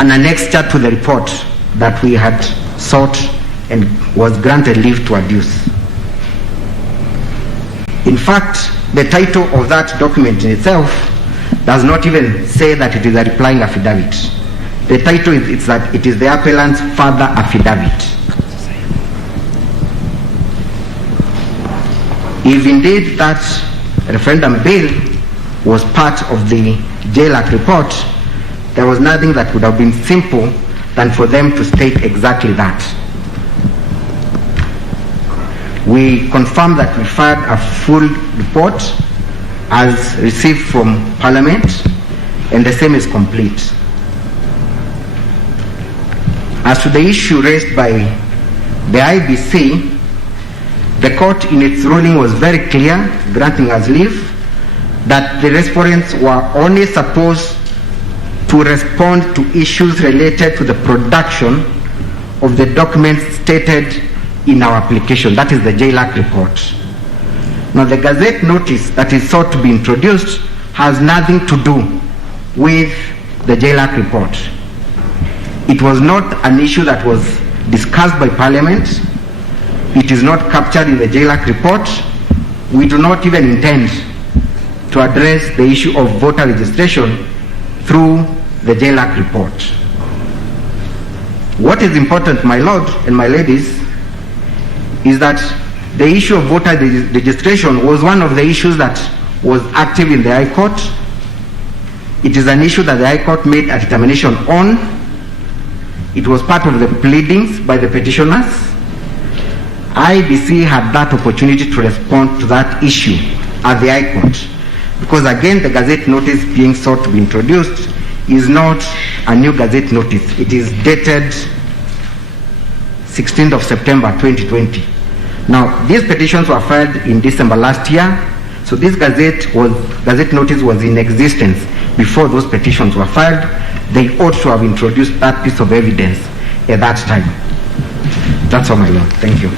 an annexure to the report that we had sought and was granted leave to adduce. In fact, the title of that document in itself does not even say that it is a replying affidavit. The title is that it is the appellant's further affidavit. If indeed that referendum bill was part of the Jail Act report, there was nothing that would have been simple than for them to state exactly that. We confirm that we filed a full report as received from Parliament, and the same is complete. As to the issue raised by the IBC, the court in its ruling was very clear, granting us leave, that the respondents were only supposed to respond to issues related to the production of the documents stated in our application, that is the Jail Act report. Now, the Gazette notice that is sought to be introduced has nothing to do with the Jail Act report. It was not an issue that was discussed by Parliament. It is not captured in the Jail Act report. We do not even intend to address the issue of voter registration through the Jail Act report. What is important, my lord and my ladies, is that the issue of voter registration was one of the issues that was active in the High Court. It is an issue that the High Court made a determination on. It was part of the pleadings by the petitioners. IBC had that opportunity to respond to that issue at the High Court, because again, the Gazette notice being sought to be introduced is not a new Gazette notice. It is dated 16th of September 2020. Now, these petitions were filed in December last year, so this Gazette notice was in existence before those petitions were filed. They ought to have introduced that piece of evidence at that time. That's all, my lord. Thank you.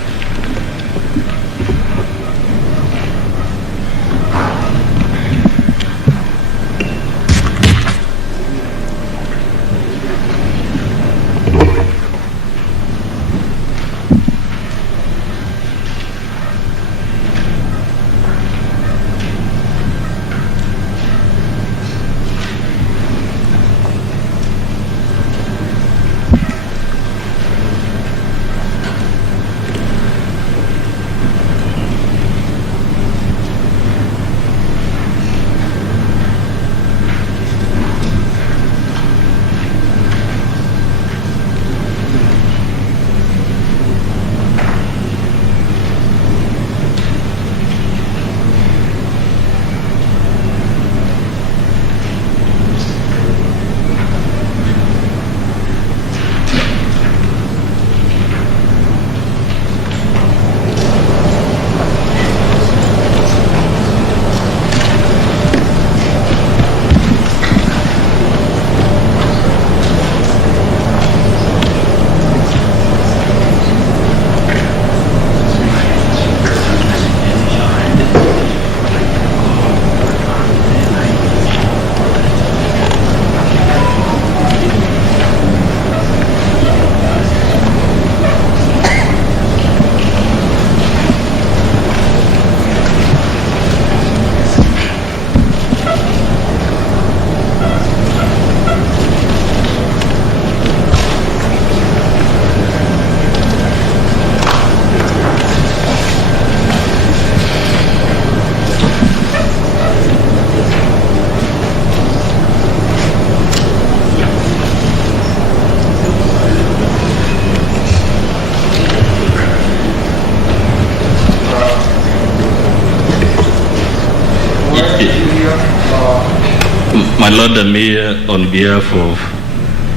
My Lord the Mayor, on behalf of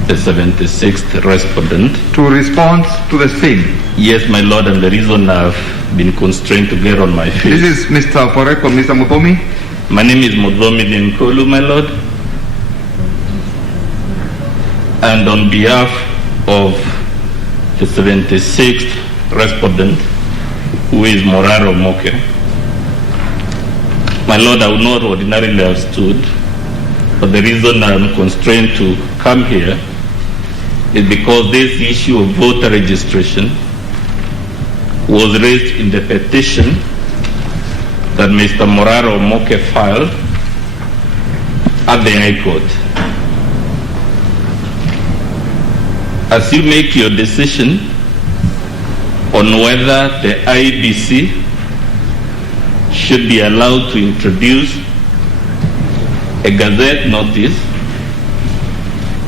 the 76th respondent. To respond to the same. Yes, my Lord, and the reason I've been constrained to get on my feet. This is Mr. Poreko, Mr. Mutomi. My name is Mutomi Dinkolu, my Lord. And on behalf of the 76th respondent, who is Moraro Moke. My Lord, I would not ordinarily have stood, but the reason I'm constrained to come here is because this issue of voter registration was raised in the petition that Mr. Moraro Moke filed at the High Court. As you make your decision on whether the IEBC should be allowed to introduce a gazette notice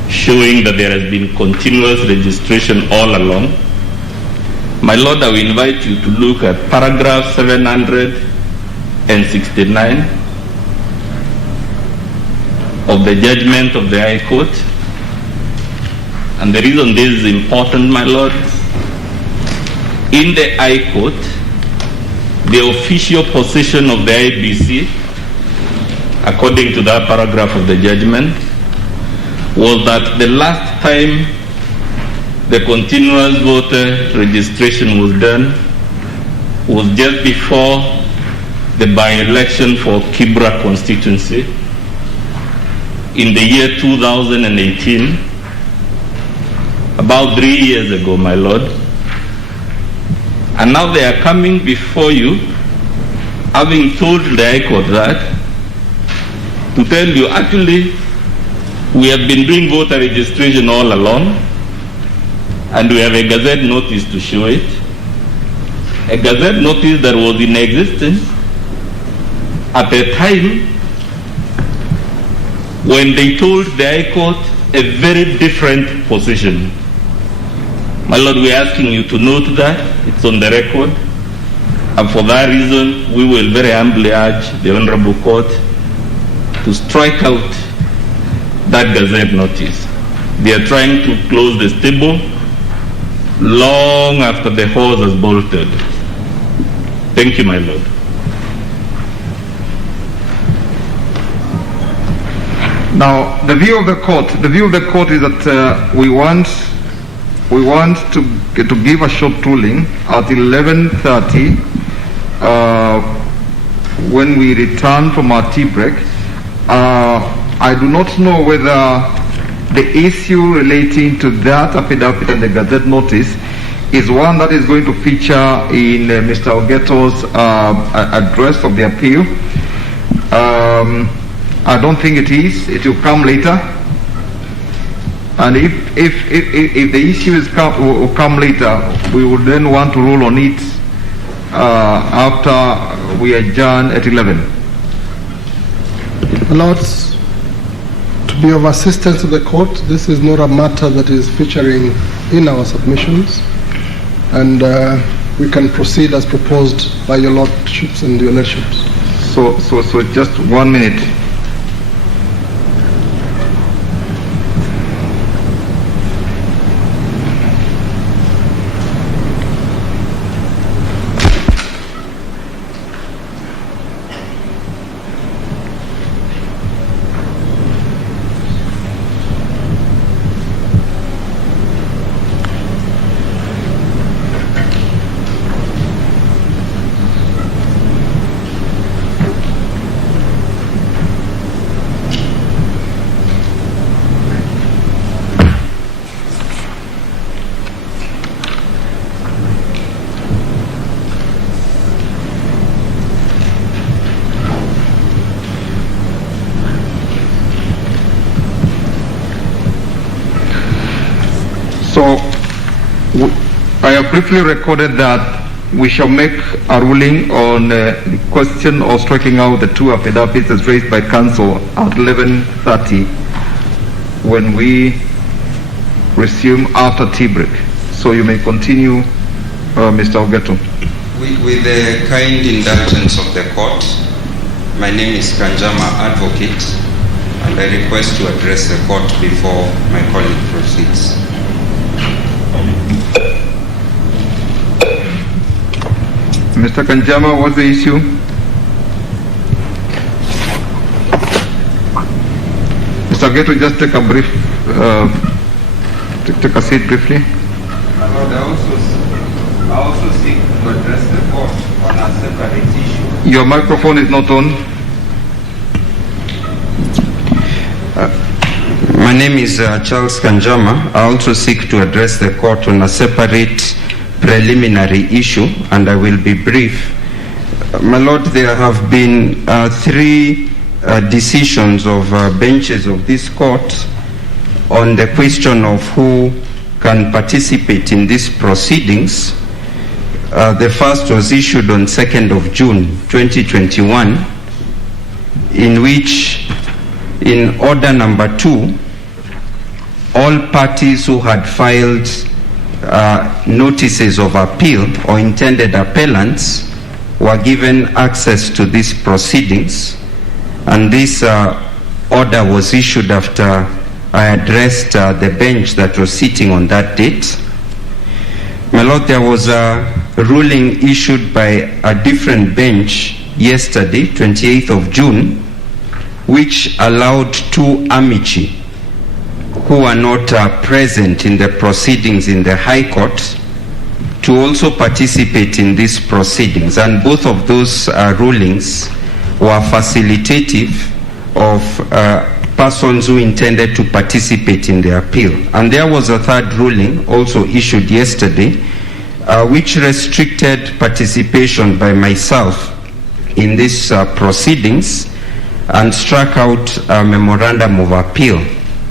showing that there has been continuous registration all along, my Lord, I will invite you to look at paragraph 769 of the judgment of the High Court. And the reason this is important, my Lord, in the High Court, the official position of the IEBC, according to that paragraph of the judgment, was that the last time the continuous voter registration was done was just before the by-election for Kibra constituency in the year 2018, about 3 years ago, my Lord. And now they are coming before you, having told the High Court that, to tell you, actually, we have been doing voter registration all along, and we have a gazette notice to show it. A gazette notice that was in existence at a time when they told the High Court a very different position. My Lord, we are asking you to note that. It's on the record. And for that reason, we will very humbly urge the Honorable Court to strike out that gazette notice. They are trying to close the stable long after the horse has bolted. Thank you, my Lord. Now, the view of the court is that we want to give a short ruling at 11:30 when we return from our tea break. I do not know whether the issue relating to that affidavit and the gazette notice is one that is going to feature in Mr. Ogeto's address of the appeal. I don't think it is. It will come later. And if the issue will come later, we would then want to rule on it after we adjourn at 11. Lords, to be of assistance to the court, this is not a matter that is featuring in our submissions, and we can proceed as proposed by your lordships and your lordships. So just 1 minute. So I have briefly recorded that we shall make a ruling on the question of striking out the two affidavits as raised by counsel at 11:30 when we resume after tea break. So you may continue, Mr. Ogeto. With the kind indulgence of the court, my name is Kanjama Advocate, and I request to address the court before my colleague proceeds. Mr. Kanjama, what's the issue? Mr. Ogeto, just take a brief, take a seat briefly. My Lord, I also seek to address the court on a separate issue. Your microphone is not on. My name is Charles Kanjama. I also seek to address the court on a separate preliminary issue, and I will be brief. My Lord, there have been three decisions of benches of this court on the question of who can participate in these proceedings. The first was issued on 2nd of June 2021, in which, in order number 2, all parties who had filed notices of appeal or intended appellants were given access to these proceedings, and this order was issued after I addressed the bench that was sitting on that date. My Lord, there was a ruling issued by a different bench yesterday, 28th of June, which allowed two amici who are not present in the proceedings in the High Court to also participate in these proceedings, and both of those rulings were facilitative of persons who intended to participate in the appeal. And there was a third ruling also issued yesterday, which restricted participation by myself in these proceedings and struck out a memorandum of appeal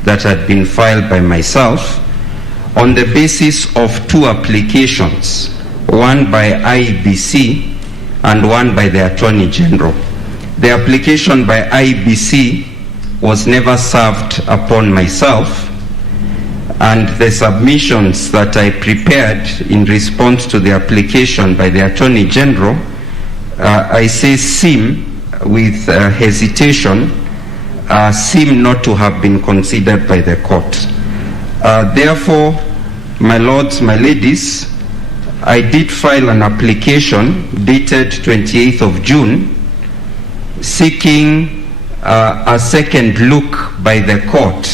that had been filed by myself on the basis of two applications, one by IEBC and one by the Attorney General. The application by IEBC was never served upon myself, and the submissions that I prepared in response to the application by the Attorney General, I say seem with hesitation, seem not to have been considered by the court. Therefore, my lords, my ladies, I did file an application dated 28th of June seeking a second look by the court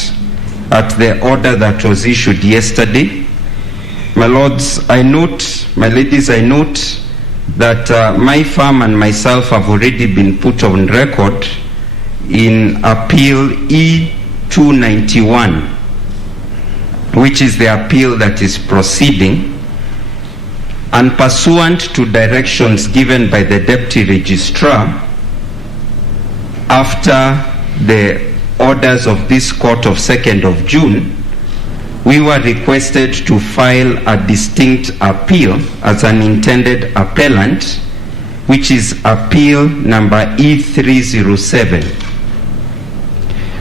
at the order that was issued yesterday. My lords, I note, my ladies, I note that my firm and myself have already been put on record in Appeal E291, which is the appeal that is proceeding, and pursuant to directions given by the Deputy Registrar, after the orders of this court of 2nd of June, we were requested to file a distinct appeal as an intended appellant, which is appeal number E307.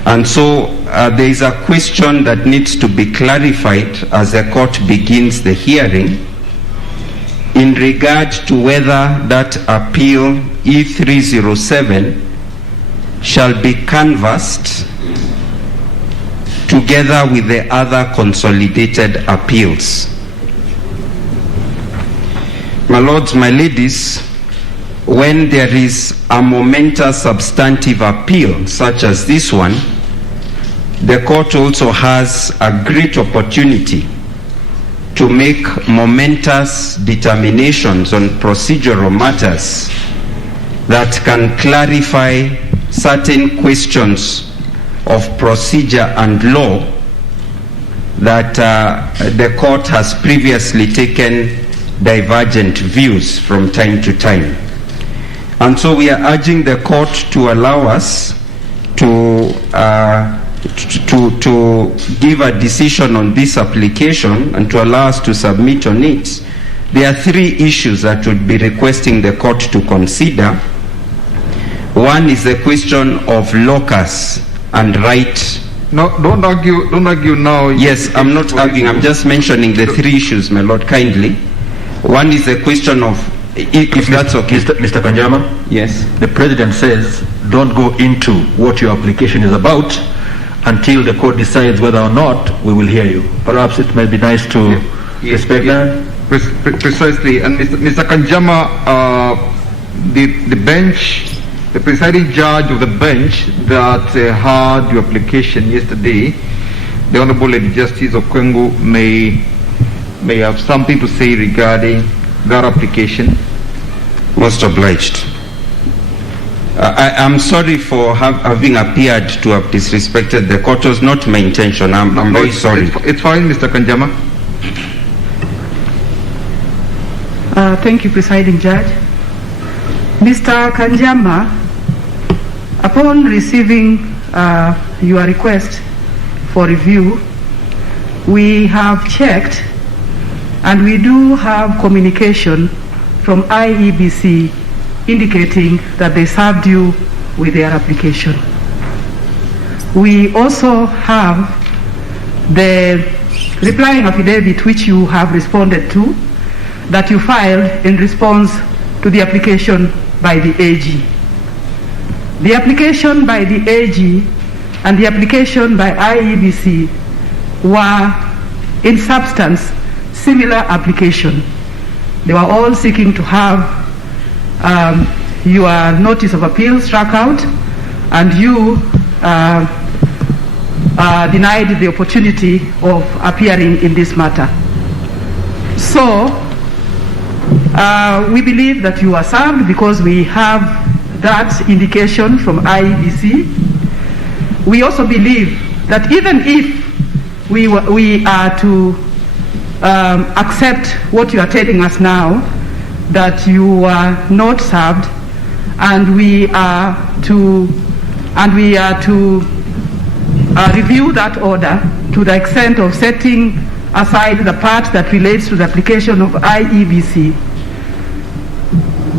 And so there is a question that needs to be clarified as the court begins the hearing in regard to whether that appeal E307 shall be canvassed together with the other consolidated appeals. My lords, my ladies, when there is a momentous substantive appeal such as this one, the court also has a great opportunity to make momentous determinations on procedural matters that can clarify certain questions of procedure and law that the court has previously taken divergent views from time to time. And so we are urging the court to allow us to give a decision on this application and to allow us to submit on it. There are three issues that would be requesting the court to consider. One is the question of locus and right. No, don't argue now. Yes, I'm not arguing. I'm just mentioning the three issues, my lord, kindly. One is the question of, if that's okay. Mr. Kanjama? Yes. The president says, don't go into what your application is about until the court decides whether or not we will hear you. Perhaps it may be nice to respect that. Precisely. And Mr. Kanjama, the bench, the presiding judge of the bench that heard your application yesterday, the Honorable Lady Justice Okwengu, may have something to say regarding that application. Most obliged. I'm sorry for having appeared to have disrespected the court. It was not my intention. I'm very sorry. It's fine, Mr. Kanjama. Thank you, Presiding Judge. Mr. Kanjama, upon receiving your request for review, we have checked and we do have communication from IEBC indicating that they served you with their application. We also have the replying affidavit which you have responded to, that you filed in response to the application by the AG. The application by the AG and the application by IEBC were in substance similar application. They were all seeking to have your notice of appeal struck out, and you denied the opportunity of appearing in this matter. So we believe that you are served because we have that indication from IEBC. We also believe that even if we are to accept what you are telling us now, that you are not served, and we are to review that order to the extent of setting aside the part that relates to the application of IEBC.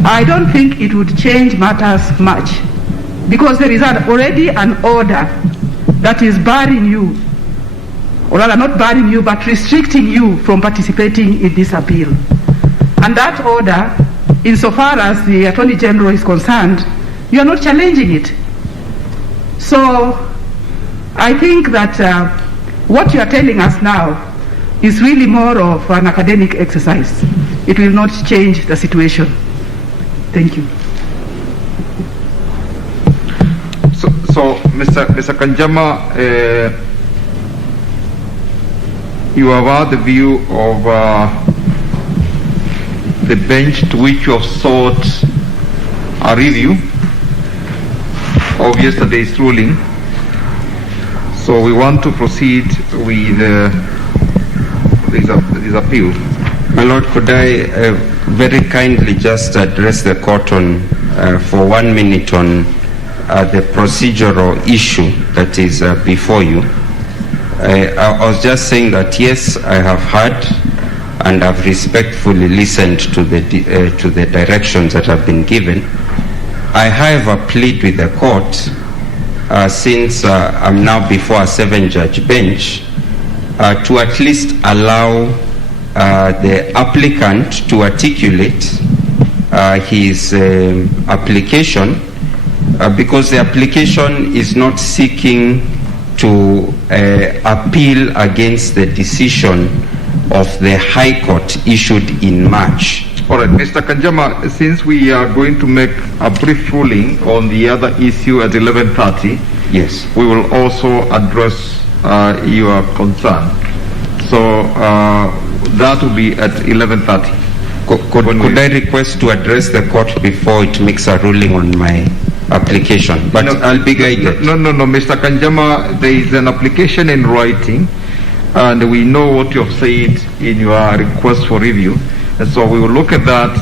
I don't think it would change matters much, because there is already an order that is barring you, or rather not barring you, but restricting you from participating in this appeal. And that order, insofar as the Attorney General is concerned, you are not challenging it. So I think that what you are telling us now is really more of an academic exercise. It will not change the situation. Thank you. So Mr. Kanjama, you have heard the view of the bench to which you have sought a review of yesterday's ruling. So we want to proceed with this appeal. My Lord, could I very kindly just address the court on, for 1 minute on the procedural issue that is before you. I was just saying that yes, I have heard and I've respectfully listened to the directions that have been given. I however plead with the court, since I'm now before a 7-judge bench, to at least allow the applicant to articulate his application, because the application is not seeking to appeal against the decision of the High Court issued in March. All right, Mr. Kanjama, since we are going to make a brief ruling on the other issue at 11:30, yes, we will also address your concern. So that will be at 11:30. Could I request to address the court before it makes a ruling on my application? But no, I'll be guided. No, Mr. Kanjama, there is an application in writing, and we know what you have said in your request for review, and so we will look at that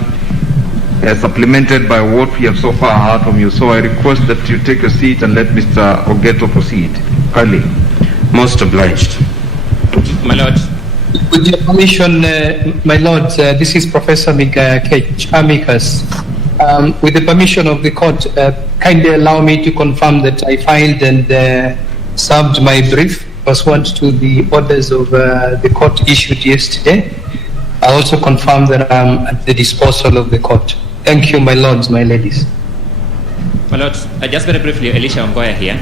supplemented by what we have so far heard from you. So I request that you take a seat and let Mr. Ogeto proceed. Kindly. Most obliged. My Lord. With your permission, my Lord, this is Professor Kech, amicus. With the permission of the court, kindly allow me to confirm that I filed and served my brief pursuant to the orders of the court issued yesterday. I also confirm that I'm at the disposal of the court. Thank you, my lords, my ladies. My lords, just very briefly, Elisha Ongoya here.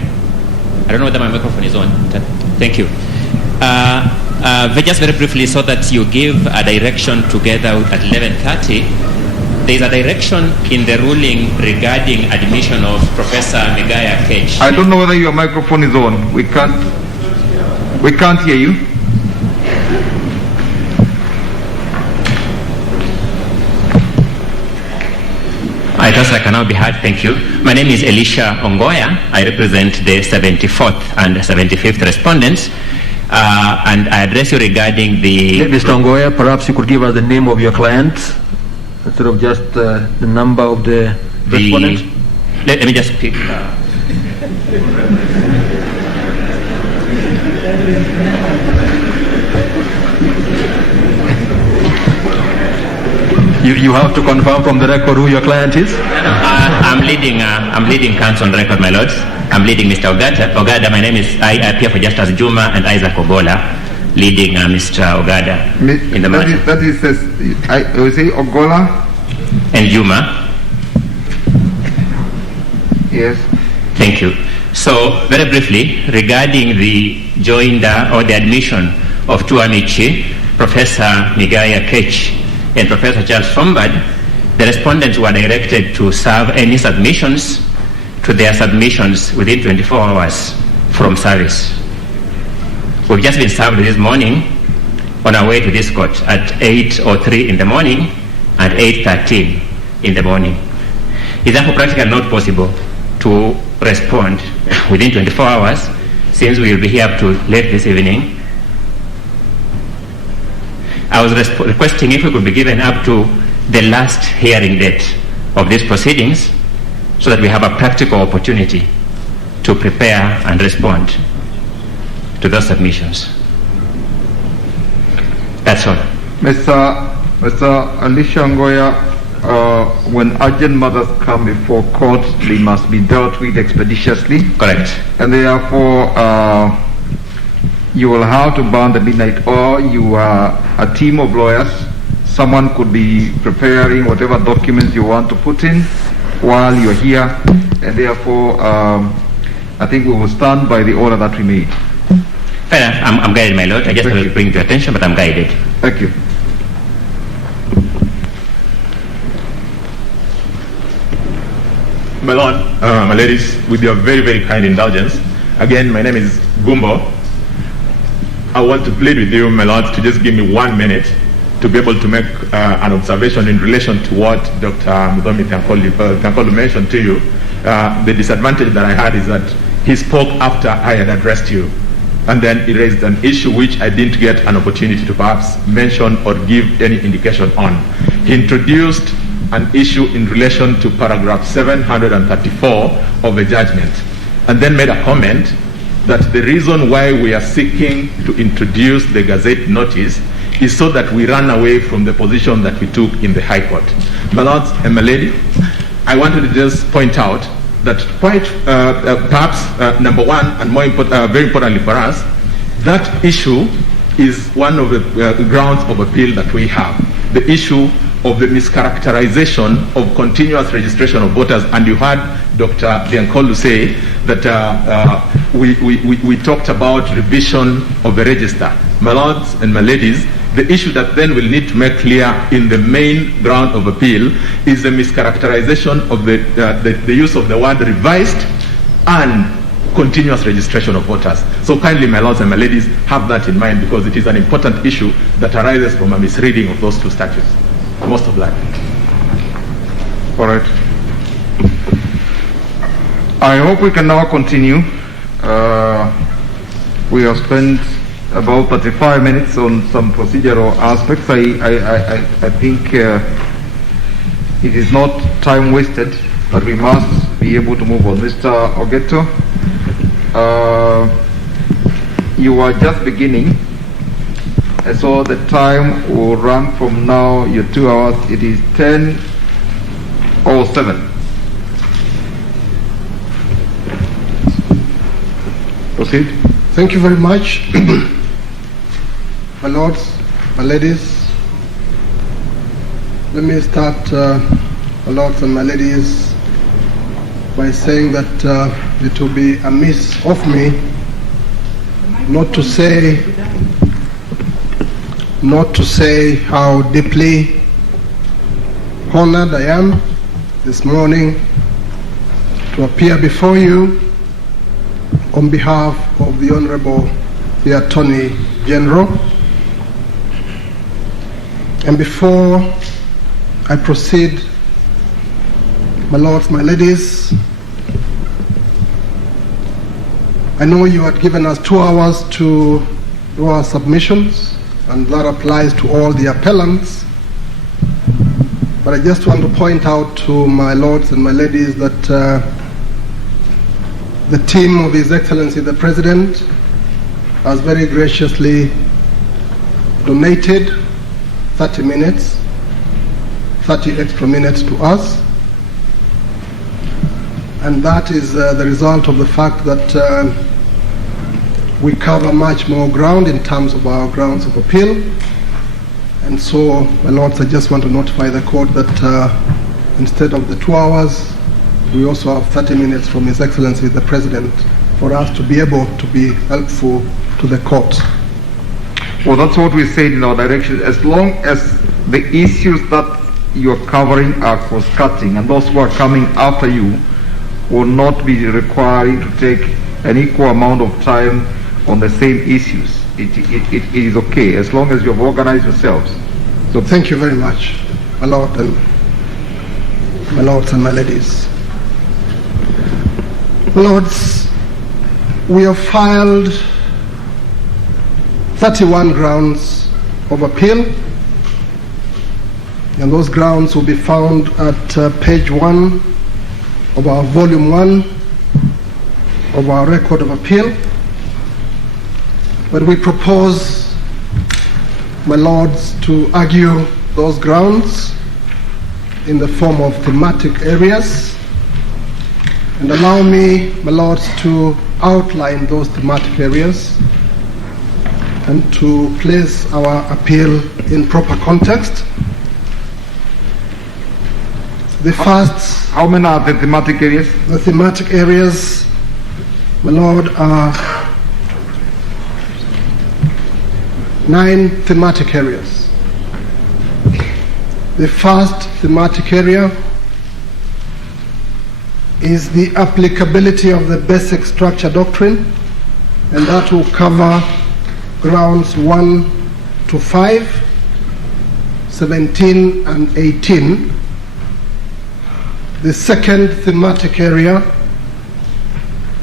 I don't know whether my microphone is on. Thank you. Just very briefly, so that you give a direction together at 11:30. There is a direction in the ruling regarding admission of Professor Megaya Kech. I don't know whether your microphone is on. We can't hear you. I Counsel, I can now be heard. Thank you. My name is Elisha Ongoya. I represent the 74th and 75th respondents. And I address you regarding the... Mr. Ongoya, perhaps you could give us the name of your client instead of just the number of the respondents. Let me just pick... You have to confirm from the record who your client is? I'm leading counsel on record, my lords. I'm leading Mr. Ogada. My name is, I appear for Justice Juma and Isaac Ogola, leading Mr. Ogada in the matter. That is, I will say Ogola and Juma. Yes. Thank you. So, very briefly, regarding the joinder or the admission of two amici, Professor Migaya Kech and Professor Charles Sombad, the respondents were directed to serve any submissions to their submissions within 24 hours from service. We've just been served this morning on our way to this court at 8:03 in the morning and 8:13 in the morning. It's therefore practically not possible to respond within 24 hours, since we will be here up to late this evening. I was requesting if we could be given up to the last hearing date of these proceedings, so that we have a practical opportunity to prepare and respond to those submissions. That's all. Mr. Elisha Ongoya, when urgent matters come before court, they must be dealt with expeditiously. Correct. And therefore, you will have to burn the midnight oil. You are a team of lawyers. Someone could be preparing whatever documents you want to put in while you're here, and therefore, I think we will stand by the order that we made. Fair enough. I'm guided, my lord. I just have to bring it to attention, but I'm guided. Thank you. My lord, my ladies, with your very, very kind indulgence, again, my name is Gumbo. I want to plead with you, my lord, to just give me 1 minute to be able to make an observation in relation to what Dr. Mudomi Tankolu mentioned to you. The disadvantage that I had is that he spoke after I had addressed you, and then he raised an issue which I didn't get an opportunity to perhaps mention or give any indication on. He introduced an issue in relation to paragraph 734 of the judgment, and then made a comment that the reason why we are seeking to introduce the Gazette notice is so that we run away from the position that we took in the High Court. My lords and my lady, I wanted to just point out that quite perhaps number one, and more very importantly for us, that issue is one of the grounds of appeal that we have. The issue of the mischaracterization of continuous registration of voters, and you heard Dr. Tankolu say that we talked about revision of the register. My lords and my ladies, the issue that then we'll need to make clear in the main ground of appeal is the mischaracterization of the use of the word revised and continuous registration of voters. So kindly, my lords and my ladies, have that in mind, because it is an important issue that arises from a misreading of those two statutes. Most of that. All right. I hope we can now continue. We have spent about 35 minutes on some procedural aspects. I think it is not time wasted, but we must be able to move on. Mr. Ogeto, you are just beginning, and so the time will run from now, your 2 hours. It is 10:07. Proceed. Thank you very much. My lords, my ladies, let me start, my lords and my ladies, by saying that it will be amiss of me not to say how deeply honored I am this morning to appear before you on behalf of the Honorable the Attorney General. And before I proceed my lords, my ladies, I know you had given us 2 hours to do our submissions, and that applies to all the appellants. But I just want to point out to my lords and my ladies that the team of His Excellency the President has very graciously donated 30 minutes, 30 extra minutes to us. And that is the result of the fact that we cover much more ground in terms of our grounds of appeal. And so, my lords, I just want to notify the court that instead of the 2 hours, we also have 30 minutes from His Excellency the President for us to be able to be helpful to the court. Well, that's what we said in our direction. As long as the issues that you're covering are cross-cutting, and those who are coming after you will not be required to take an equal amount of time on the same issues. It is okay, as long as you've organized yourselves. So thank you very much, my lord and my lords and my ladies. My lords, we have filed 31 grounds of appeal, and those grounds will be found at page 1 of our volume 1 of our record of appeal. But we propose, my lords, to argue those grounds in the form of thematic areas, and allow me, my lords, to outline those thematic areas and to place our appeal in proper context. The first... How many are the thematic areas? The thematic areas, my lord, are 9 thematic areas. The first thematic area is the applicability of the basic structure doctrine, and that will cover grounds 1 to 5, 17 and 18. The second thematic area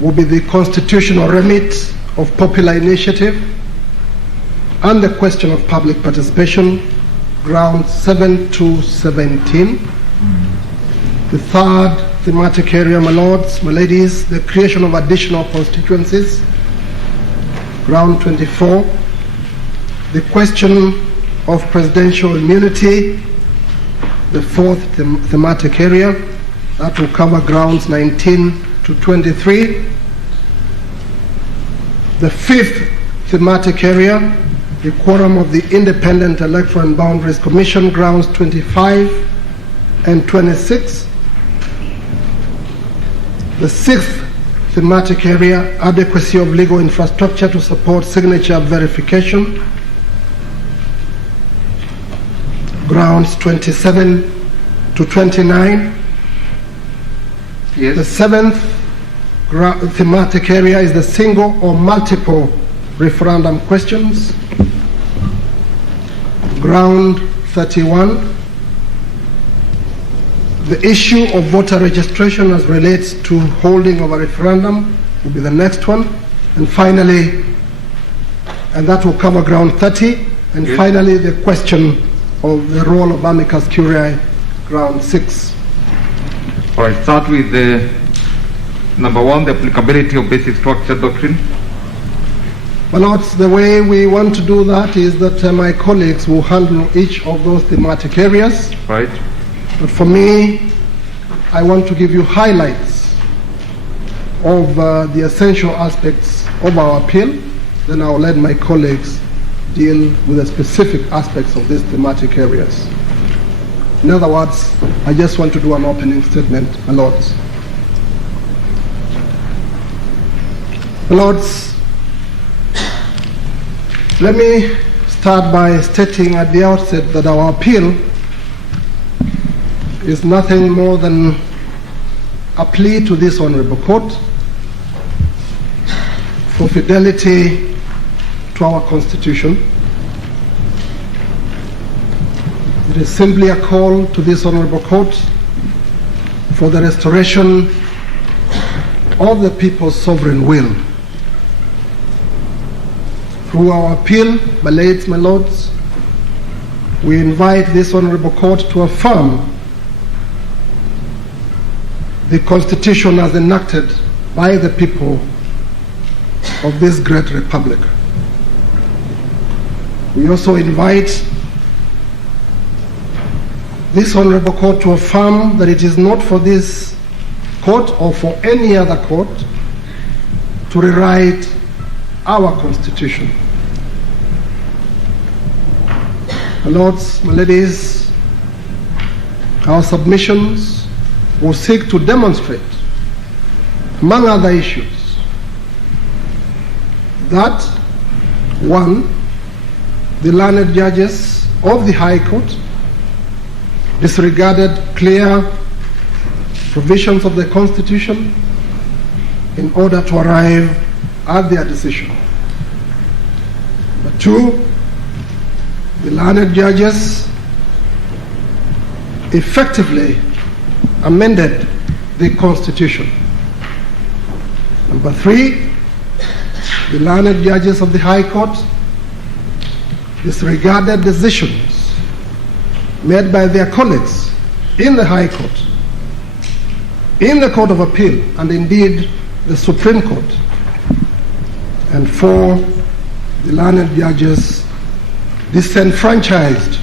will be the constitutional remit of popular initiative and the question of public participation, grounds 7 to 17. The third thematic area, my lords, my ladies, the creation of additional constituencies, ground 24. The question of presidential immunity, the fourth thematic area, that will cover grounds 19 to 23. The fifth thematic area, the quorum of the Independent Electoral and Boundaries Commission, grounds 25 and 26. The sixth thematic area, adequacy of legal infrastructure to support signature verification, grounds 27 to 29. Yes. The seventh thematic area is the single or multiple referendum questions, ground 31. The issue of voter registration as relates to holding of a referendum will be the next one. And finally, and that will cover ground 30. And yes. Finally, the question of the role of amicus curiae, ground 6. All right, start with the number 1, the applicability of basic structure doctrine. My lords, the way we want to do that is that my colleagues will handle each of those thematic areas. Right. But for me, I want to give you highlights of the essential aspects of our appeal. Then I'll let my colleagues deal with the specific aspects of these thematic areas. In other words, I just want to do an opening statement, my lords. My lords, let me start by stating at the outset that our appeal is nothing more than a plea to this honorable court for fidelity to our constitution. It is simply a call to this honorable court for the restoration of the people's sovereign will. Through our appeal, my lords, my lords, we invite this honorable court to affirm the Constitution as enacted by the people of this great republic. We also invite this honorable court to affirm that it is not for this court or for any other court to rewrite our Constitution. My lords, my ladies, our submissions will seek to demonstrate, among other issues, that, one, the learned judges of the High Court disregarded clear provisions of the Constitution in order to arrive at their decision. Number two, the learned judges effectively amended the Constitution. Number three, the learned judges of the High Court disregarded decisions made by their colleagues in the High Court, in the Court of Appeal, and indeed the Supreme Court. And four, the learned judges disenfranchised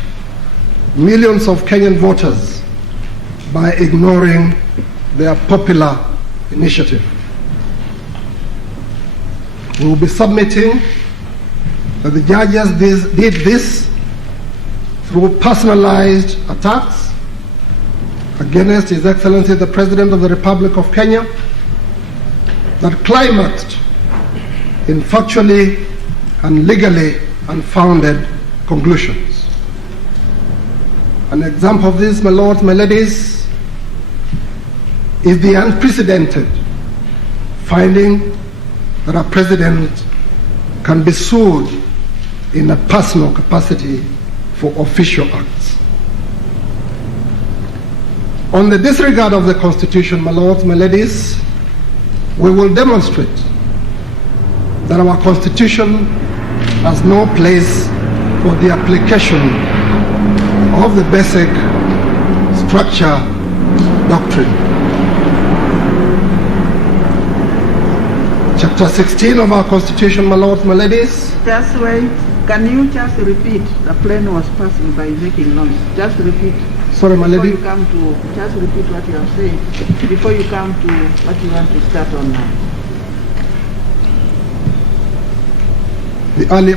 millions of Kenyan voters by ignoring their popular initiative. We will be submitting that the judges did this through personalized attacks against His Excellency the President of the Republic of Kenya that climaxed in factually and legally unfounded conclusions. An example of this, my lords, my ladies, is the unprecedented finding that a president can be sued in a personal capacity for official acts. On the disregard of the Constitution, my lords, my ladies, we will demonstrate that our Constitution has no place for the application of the basic structure doctrine. Chapter 16 of our Constitution, my lords, my ladies. Just wait. Can you just repeat? The plane was passing by making noise. Just repeat. Sorry, my lady. Before you come to, just repeat what you have said before you come to what you want to start on now.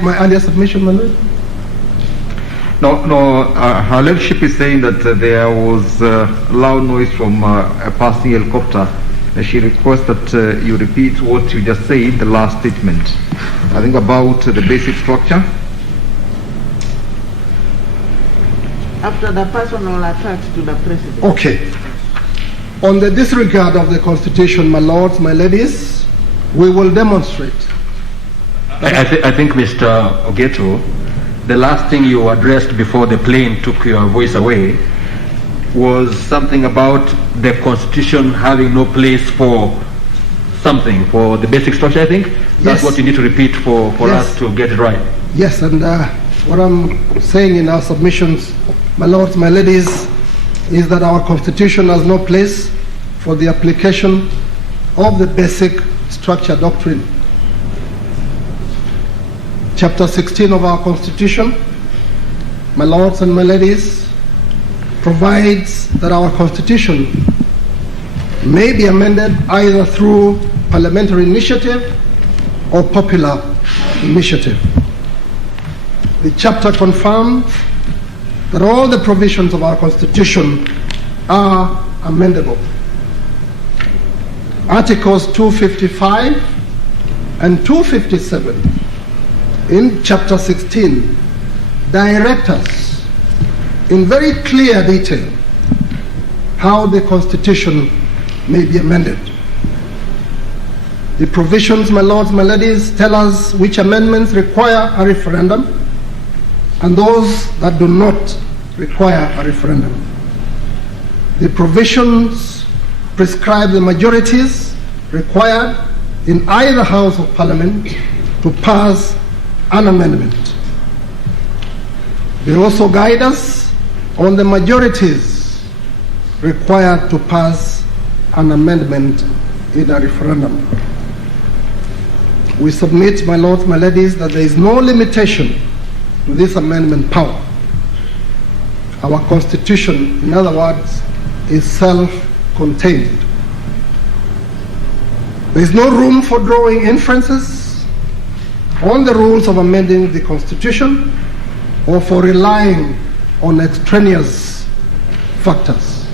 My earlier submission, my lord? No, her ladyship is saying that there was loud noise from a passing helicopter. She requests that you repeat what you just said, the last statement. I think about the basic structure. After the personal attack to the president. Okay. On the disregard of the Constitution, my lords, my ladies, we will demonstrate. I think, Mr. Ogeto, the last thing you addressed before the plane took your voice away was something about the Constitution having no place for something, for the basic structure, I think. That's what you need to repeat for us to get it right. Yes, and what I'm saying in our submissions, my lords, my ladies, is that our Constitution has no place for the application of the basic structure doctrine. Chapter 16 of our Constitution, my lords and my ladies, provides that our Constitution may be amended either through parliamentary initiative or popular initiative. The chapter confirms that all the provisions of our Constitution are amendable. Articles 255 and 257 in chapter 16 direct us in very clear detail how the Constitution may be amended. The provisions, my lords, my ladies, tell us which amendments require a referendum and those that do not require a referendum. The provisions prescribe the majorities required in either House of Parliament to pass an amendment. They also guide us on the majorities required to pass an amendment in a referendum. We submit, my lords, my ladies, that there is no limitation to this amendment power. Our Constitution, in other words, is self-contained. There is no room for drawing inferences on the rules of amending the Constitution or for relying on extraneous factors.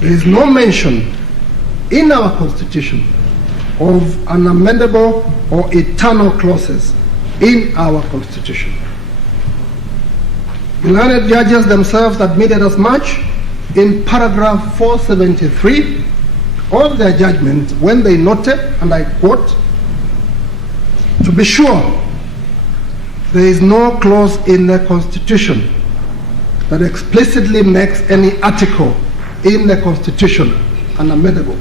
There is no mention in our Constitution of unamendable or eternal clauses in our Constitution. The learned judges themselves admitted as much in paragraph 473 of their judgment when they noted, and I quote, "To be sure, there is no clause in the Constitution that explicitly makes any article in the Constitution unamendable."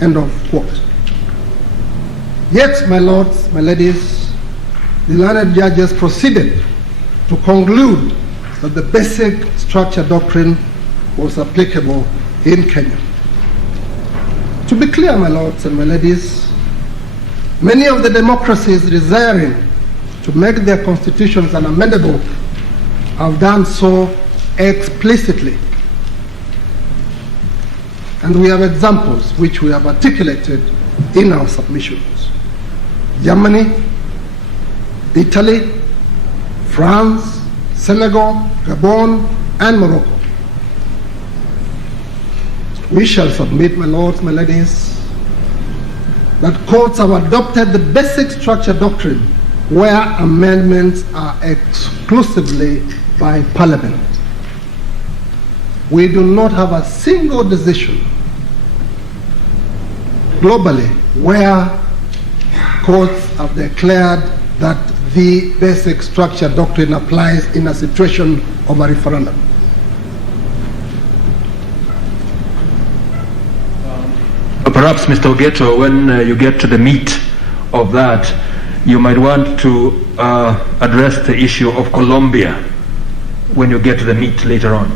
End of quote. Yet, my lords, my ladies, the learned judges proceeded to conclude that the basic structure doctrine was applicable in Kenya. To be clear, my lords and my ladies, many of the democracies desiring to make their constitutions unamendable have done so explicitly. And we have examples which we have articulated in our submissions. Germany, Italy, France, Senegal, Gabon, and Morocco. We shall submit, my lords, my ladies, that courts have adopted the basic structure doctrine where amendments are exclusively by Parliament. We do not have a single decision globally where courts have declared that the basic structure doctrine applies in a situation of a referendum. Perhaps, Mr. Ogeto, when you get to the meat of that, you might want to address the issue of Colombia when you get to the meat later on.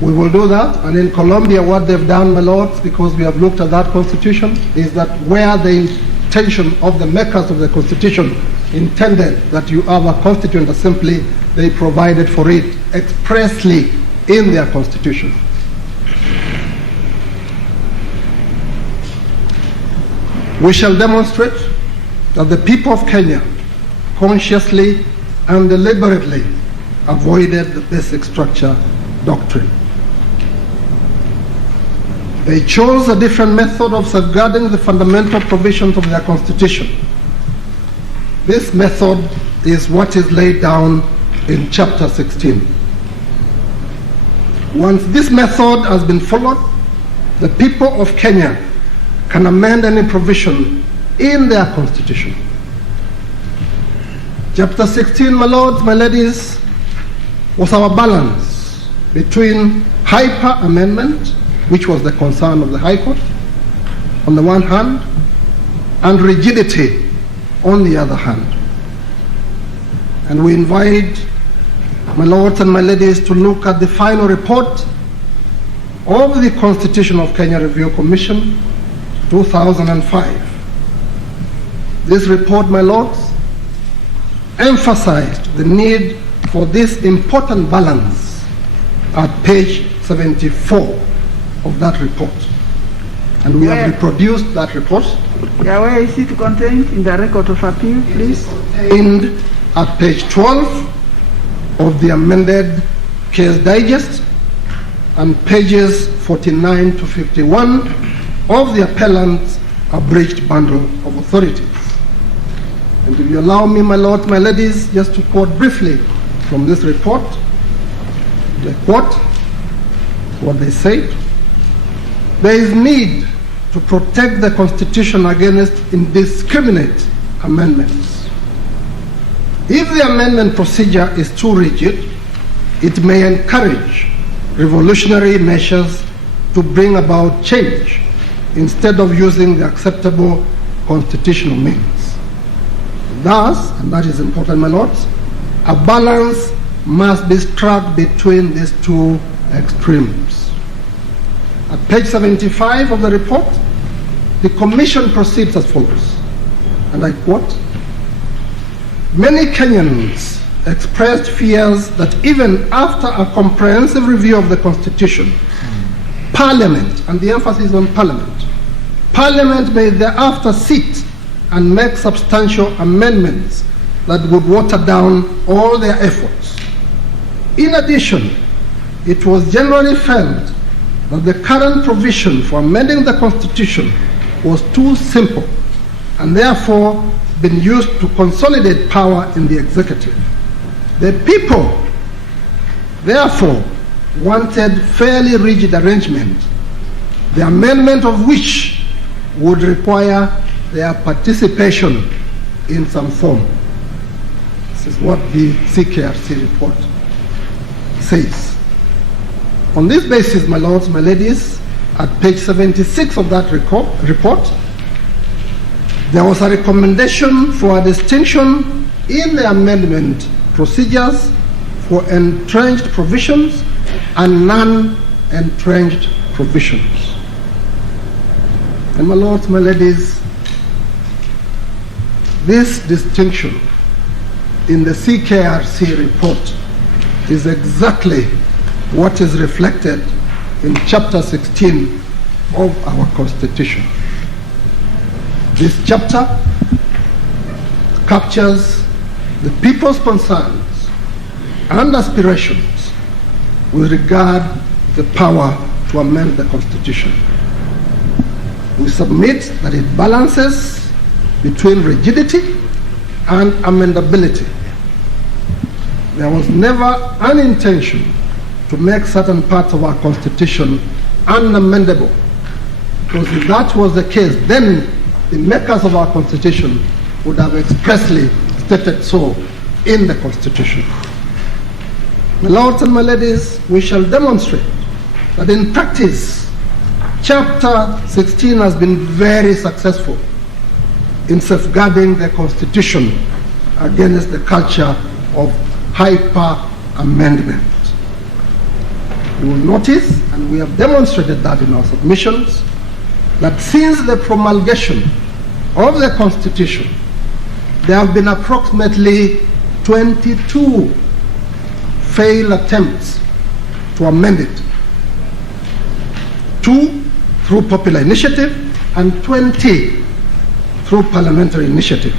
We will do that, and in Colombia what they've done, my lords, because we have looked at that constitution, is that where the intention of the makers of the constitution intended that you have a constituent assembly, they provided for it expressly in their constitution. We shall demonstrate that the people of Kenya consciously and deliberately avoided the basic structure doctrine. They chose a different method of safeguarding the fundamental provisions of their constitution. This method is what is laid down in chapter 16. Once this method has been followed, the people of Kenya can amend any provision in their constitution. Chapter 16, my lords, my ladies, was our balance between hyper amendment, which was the concern of the High Court, on the one hand, and rigidity on the other hand. And we invite my lords and my ladies to look at the final report of the Constitution of Kenya Review Commission, 2005. This report, my lords, emphasized the need for this important balance at page 74 of that report. And we have reproduced that report. Yeah, where is it contained? In the record of appeal, please? Contained at page 12 of the amended case digest and pages 49 to 51 of the appellant's abridged bundle of authorities. And if you allow me, my lords, my ladies, just to quote briefly from this report, they quote what they said: there is need to protect the Constitution against indiscriminate amendments. If the amendment procedure is too rigid, it may encourage revolutionary measures to bring about change instead of using the acceptable constitutional means. Thus, and that is important, my lords, a balance must be struck between these two extremes. At page 75 of the report, the Commission proceeds as follows, and I quote, "Many Kenyans expressed fears that even after a comprehensive review of the Constitution, Parliament," and the emphasis on Parliament, "Parliament may thereafter sit and make substantial amendments that would water down all their efforts. In addition, it was generally felt that the current provision for amending the Constitution was too simple and therefore been used to consolidate power in the executive. The people, therefore, wanted fairly rigid arrangement, the amendment of which would require their participation in some form." This is what the CKRC report says. On this basis, my lords, my ladies, at page 76 of that report, there was a recommendation for a distinction in the amendment procedures for entrenched provisions and non-entrenched provisions. And my lords, my ladies, this distinction in the CKRC report is exactly what is reflected in chapter 16 of our Constitution. This chapter captures the people's concerns and aspirations with regard to the power to amend the Constitution. We submit that it balances between rigidity and amendability. There was never an intention to make certain parts of our Constitution unamendable, because if that was the case, then the makers of our Constitution would have expressly stated so in the Constitution. My lords and my ladies, we shall demonstrate that in practice, Chapter 16 has been very successful in safeguarding the Constitution against the culture of hyper-amendment. You will notice, and we have demonstrated that in our submissions, that since the promulgation of the Constitution, there have been approximately 22 failed attempts to amend it. 2 through popular initiative and 20 through parliamentary initiative.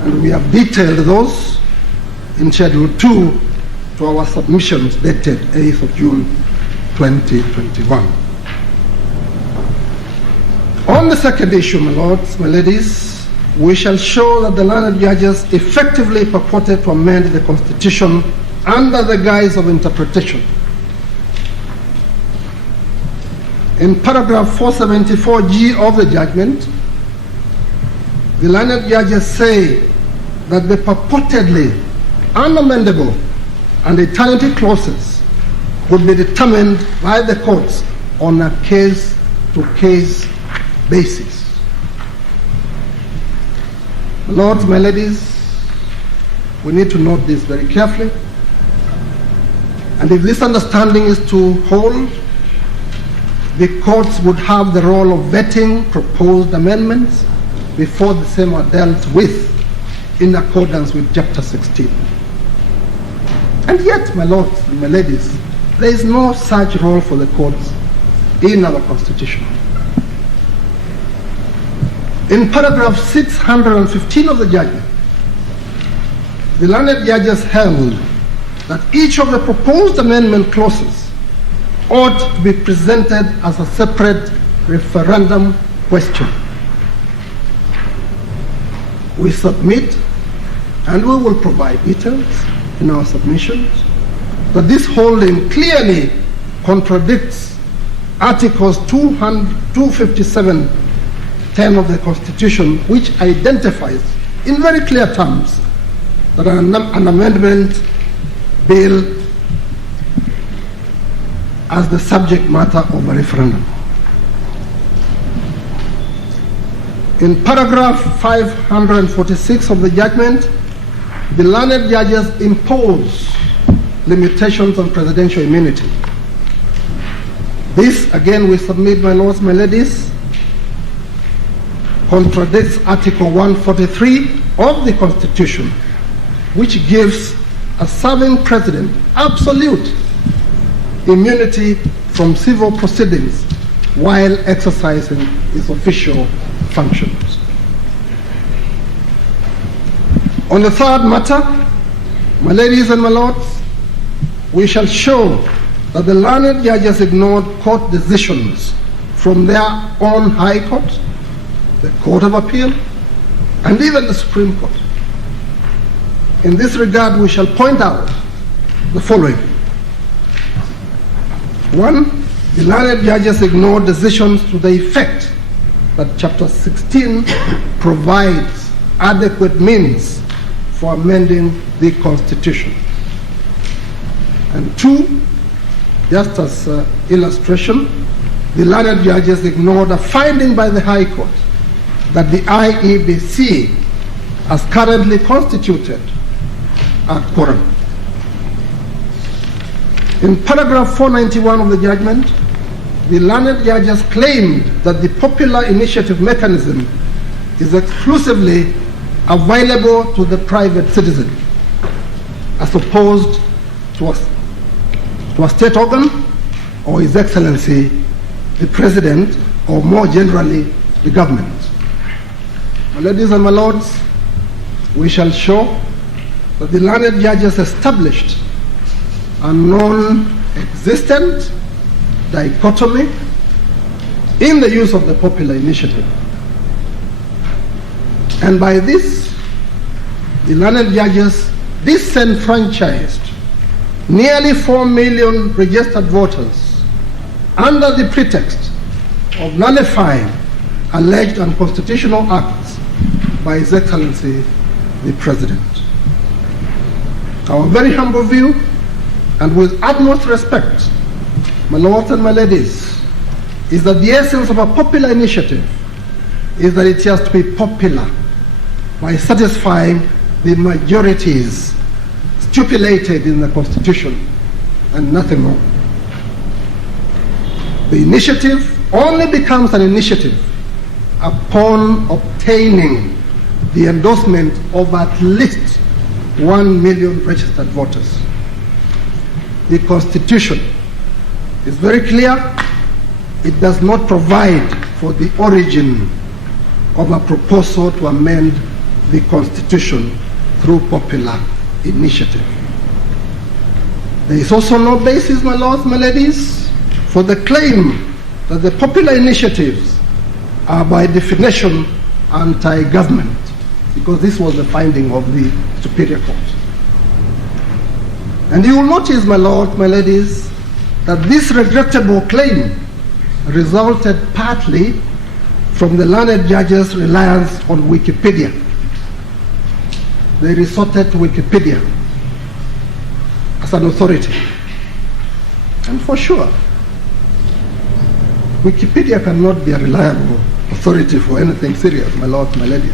And we have detailed those in Schedule 2 to our submissions dated 8th of June 2021. On the second issue, my lords, my ladies, we shall show that the learned judges effectively purported to amend the Constitution under the guise of interpretation. In paragraph 474G of the judgment, the learned judges say that the purportedly unamendable and eternity clauses would be determined by the courts on a case-to-case basis. My lords, my ladies, we need to note this very carefully. And if this understanding is to hold, the courts would have the role of vetting proposed amendments before the same are dealt with in accordance with Chapter 16. And yet, my lords and my ladies, there is no such role for the courts in our Constitution. In paragraph 615 of the judgment, the learned judges held that each of the proposed amendment clauses ought to be presented as a separate referendum question. We submit, and we will provide details in our submissions, that this holding clearly contradicts Articles 257(10) of the Constitution, which identifies in very clear terms that an amendment bill as the subject matter of a referendum. In paragraph 546 of the judgment, the learned judges impose limitations on presidential immunity. This, again, we submit, my lords, my ladies, contradicts Article 143 of the Constitution, which gives a serving president absolute immunity from civil proceedings while exercising his official functions. On the third matter, my ladies and my lords, we shall show that the learned judges ignored court decisions from their own High Court, the Court of Appeal, and even the Supreme Court. In this regard, we shall point out the following. One, the learned judges ignored decisions to the effect that Chapter 16 provides adequate means for amending the Constitution. And two, just as illustration, the learned judges ignored a finding by the High Court that the IEBC, as currently constituted, are quorum. In paragraph 491 of the judgment, the learned judges claimed that the popular initiative mechanism is exclusively available to the private citizen, as opposed to a state organ or His Excellency the President, or more generally the government. My ladies and my lords, we shall show that the learned judges established a non-existent dichotomy in the use of the popular initiative. And by this, the learned judges disenfranchised nearly 4 million registered voters under the pretext of nullifying alleged unconstitutional acts by His Excellency the President. Our very humble view, and with utmost respect, my lords and my ladies, is that the essence of a popular initiative is that it has to be popular by satisfying the majorities stipulated in the Constitution and nothing more. The initiative only becomes an initiative upon obtaining the endorsement of at least 1 million registered voters. The Constitution is very clear. It does not provide for the origin of a proposal to amend the Constitution through popular initiative. There is also no basis, my lords, my ladies, for the claim that the popular initiatives are by definition anti-government, because this was the finding of the Superior Court. And you will notice, my lords, my ladies, that this regrettable claim resulted partly from the learned judges' reliance on Wikipedia. They resorted to Wikipedia as an authority. And for sure, Wikipedia cannot be a reliable authority for anything serious, my lords, my ladies.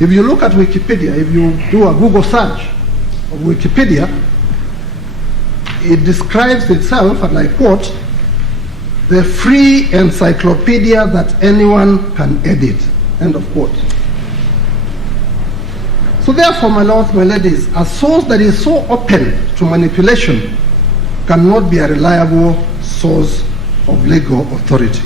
If you look at Wikipedia, if you do a Google search of Wikipedia, it describes itself, and I quote, the free encyclopedia that anyone can edit, end of quote. So therefore, my lords, my ladies, a source that is so open to manipulation cannot be a reliable source of legal authority.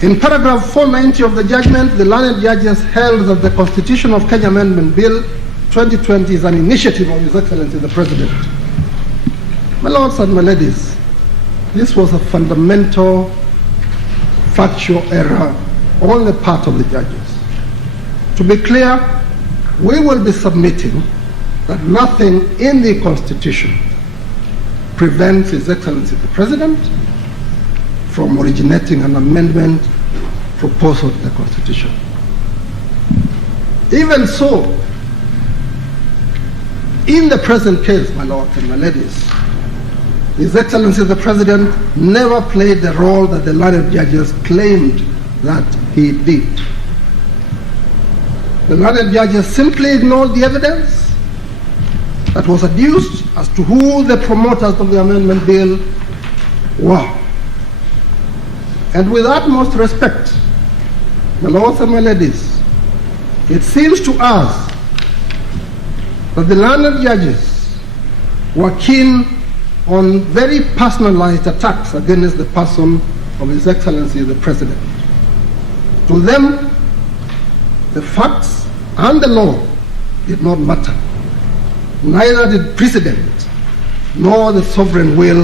In paragraph 490 of the judgment, the learned judges held that the Constitution of Kenya Amendment Bill 2020 is an initiative of His Excellency the President. My lords and my ladies, this was a fundamental factual error on the part of the judges. To be clear, we will be submitting that nothing in the Constitution prevents His Excellency the President from originating an amendment proposal to the Constitution. Even so, in the present case, my lords and my ladies, His Excellency the President never played the role that the learned judges claimed that he did. The learned judges simply ignored the evidence that was adduced as to who the promoters of the amendment bill were. And with utmost respect, my lords and my ladies, it seems to us that the learned judges were keen on very personalized attacks against the person of His Excellency the President. To them, the facts and the law did not matter. Neither did precedent nor the sovereign will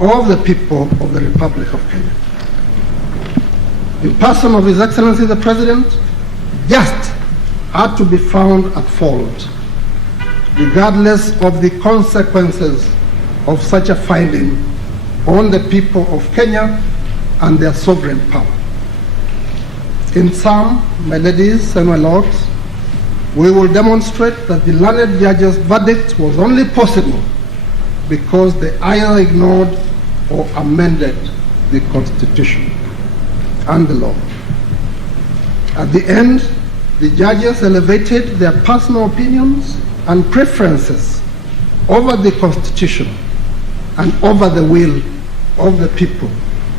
of the people of the Republic of Kenya. The person of His Excellency the President just had to be found at fault, regardless of the consequences of such a finding on the people of Kenya and their sovereign power. In sum, my ladies and my lords, we will demonstrate that the learned judge's verdict was only possible because they either ignored or amended the Constitution and the law. At the end, the judges elevated their personal opinions and preferences over the Constitution and over the will of the people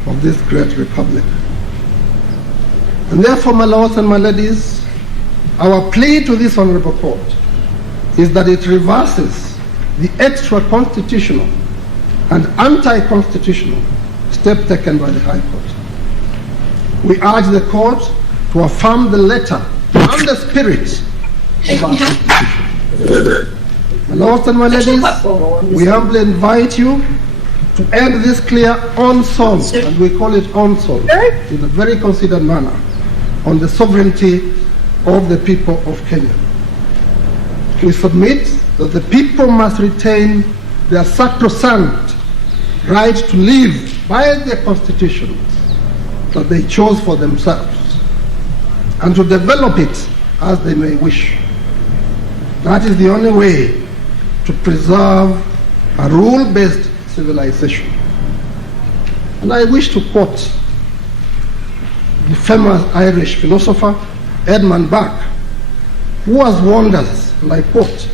of this great republic. And therefore, my lords and my ladies, our plea to this honorable court is that it reverses the extra-constitutional and anti-constitutional step taken by the High Court. We urge the court to affirm the letter and the spirit of our Constitution. My lords and my ladies, we humbly invite you to end this clear onslaught, and we call it onslaught, in a very considered manner, on the sovereignty of the people of Kenya. We submit that the people must retain their sacrosanct right to live by the Constitution that they chose for themselves and to develop it as they may wish. That is the only way to preserve a rule-based civilization. And I wish to quote the famous Irish philosopher Edmund Burke, who has warned us, and I quote,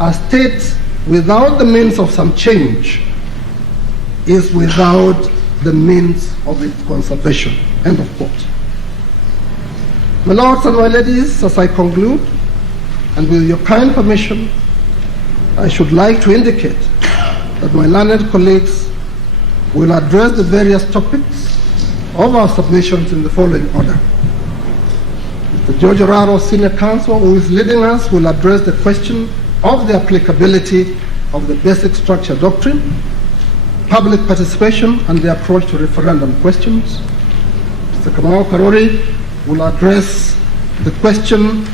"A state without the means of some change is without the means of its conservation." End of quote. My lords and my ladies, as I conclude, and with your kind permission, I should like to indicate that my learned colleagues will address the various topics of our submissions in the following order. Mr. George Oraro, Senior Counsel, who is leading us, will address the question of the applicability of the basic structure doctrine, public participation, and the approach to referendum questions. Mr. Kamau Karori will address the question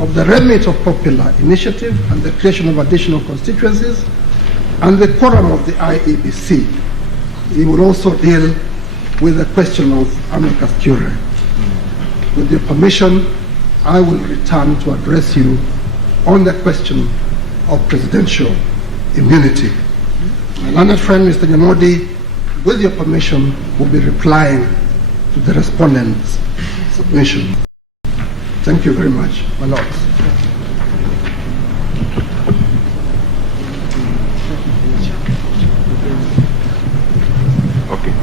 of the remit of popular initiative and the creation of additional constituencies and the quorum of the IEBC. He will also deal with the question of amicus curiae. With your permission, I will return to address you on the question of presidential immunity. My learned friend, Mr. Nyamodi, with your permission, will be replying to the respondent's submission. Thank you very much, my lords. Okay.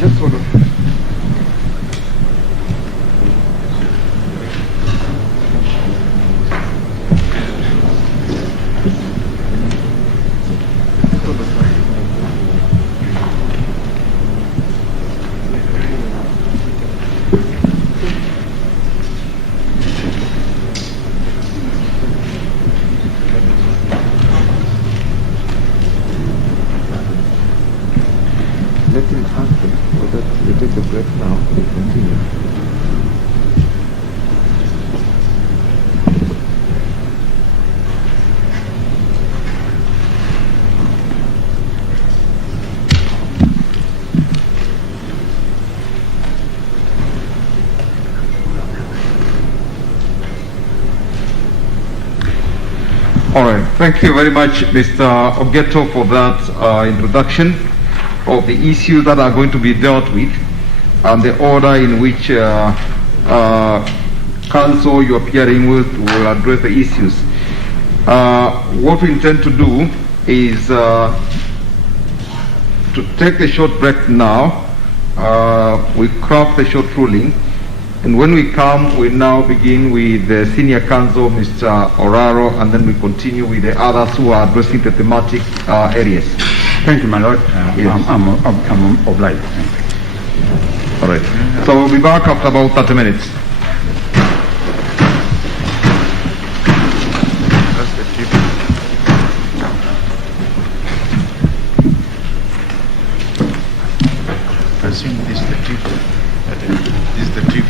Just hold on. Let him answer, so that we take a break now and continue. All right. Thank you very much, Mr. Ogeto, for that introduction of the issues that are going to be dealt with and the order in which counsel you're appearing with will address the issues. What we intend to do is to take a short break now. We craft the short ruling, and when we come, we now begin with the senior counsel, Mr. Oraro, and then we continue with the others who are addressing the thematic areas. Thank you, my lord. Yes. I'm obliged. All right. So we'll be back after about 30 minutes. That's the tip. I assume this is the tip. This is the tip.